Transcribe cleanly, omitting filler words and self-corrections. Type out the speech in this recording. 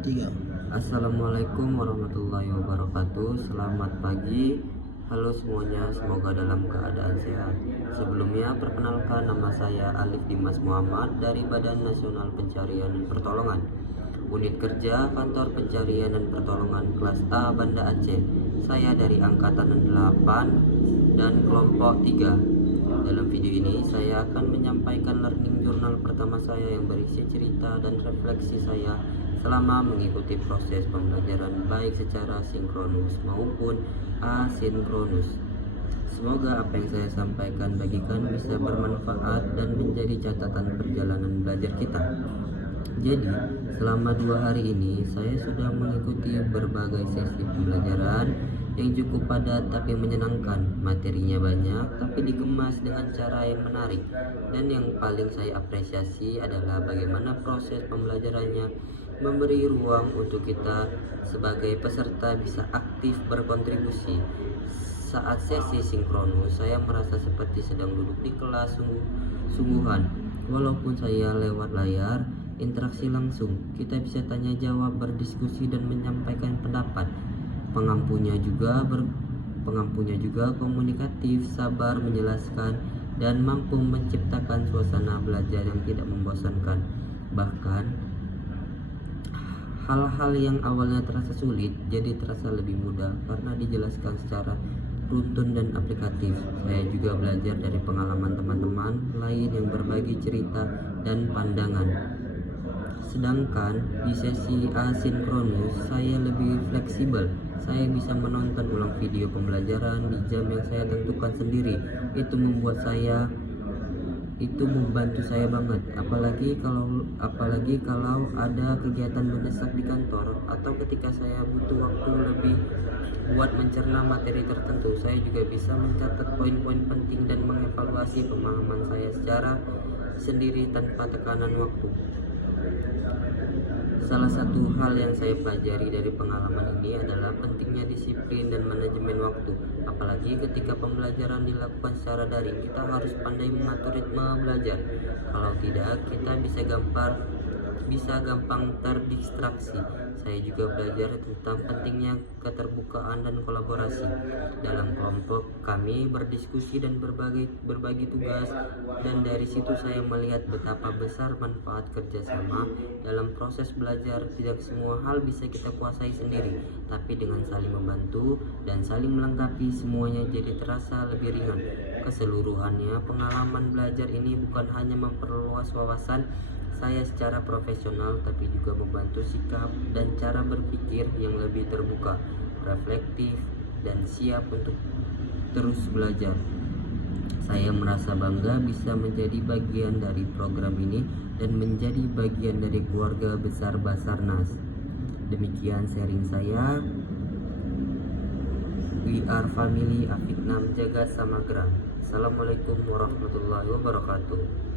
Tiga. Assalamualaikum warahmatullahi wabarakatuh. Selamat pagi. Halo semuanya, semoga dalam keadaan sehat. Sebelumnya perkenalkan, nama saya Alif Dimas Muhammad dari Badan Nasional Pencarian dan Pertolongan, Unit Kerja Kantor Pencarian dan Pertolongan Kelas A Banda Aceh. Saya dari Angkatan 8 dan kelompok 3. Dalam video ini saya akan menyampaikan learning journal pertama saya yang berisi cerita dan refleksi saya selama mengikuti proses pembelajaran baik secara sinkronus maupun asinkronus. Semoga apa yang saya sampaikan bagikan bisa bermanfaat dan menjadi catatan perjalanan belajar kita. Jadi, selama 2 hari ini saya sudah mengikuti berbagai sesi pembelajaran yang cukup padat tapi menyenangkan. Materinya banyak tapi dikemas dengan cara yang menarik. Dan yang paling saya apresiasi adalah bagaimana proses pembelajarannya memberi ruang untuk kita sebagai peserta bisa aktif berkontribusi. Saat sesi sinkronus, saya merasa seperti sedang duduk di kelas sungguhan. Walaupun saya lewat layar, interaksi langsung, kita bisa tanya jawab, berdiskusi dan menyampaikan pendapat. Pengampunya juga komunikatif, sabar menjelaskan dan mampu menciptakan suasana belajar yang tidak membosankan. Bahkan hal-hal yang awalnya terasa sulit jadi terasa lebih mudah karena dijelaskan secara runtun dan aplikatif. Saya juga belajar dari pengalaman teman-teman lain yang berbagi cerita dan pandangan. Sedangkan di sesi asinkronus saya lebih fleksibel. Saya bisa menonton ulang video pembelajaran di jam yang saya tentukan sendiri. Itu membantu saya banget, apalagi kalau ada kegiatan mendesak di kantor atau ketika saya butuh waktu lebih buat mencerna materi tertentu. Saya juga bisa mencatat poin-poin penting dan mengevaluasi pemahaman saya secara sendiri tanpa tekanan waktu. Salah satu hal yang saya pelajari dari pengalaman ini adalah pentingnya disiplin dan manajemen waktu. Apalagi ketika pembelajaran dilakukan secara daring, kita harus pandai mengatur ritme belajar. Kalau tidak, kita bisa gampang terdistraksi. Saya juga belajar tentang pentingnya keterbukaan dan kolaborasi. Dalam kelompok kami berdiskusi dan berbagi tugas, dan dari situ saya melihat betapa besar manfaat kerjasama dalam proses belajar. Tidak semua hal bisa kita kuasai sendiri, tapi dengan saling membantu dan saling melengkapi, semuanya jadi terasa lebih ringan. Keseluruhannya, pengalaman belajar ini bukan hanya memperluas wawasan saya secara profesional, tapi juga membantu sikap dan cara berpikir yang lebih terbuka, reflektif, dan siap untuk terus belajar. Saya merasa bangga bisa menjadi bagian dari program ini dan menjadi bagian dari keluarga besar Basarnas. Demikian sharing saya. We are family Afiknam Jagat Samagra. Assalamualaikum warahmatullahi wabarakatuh.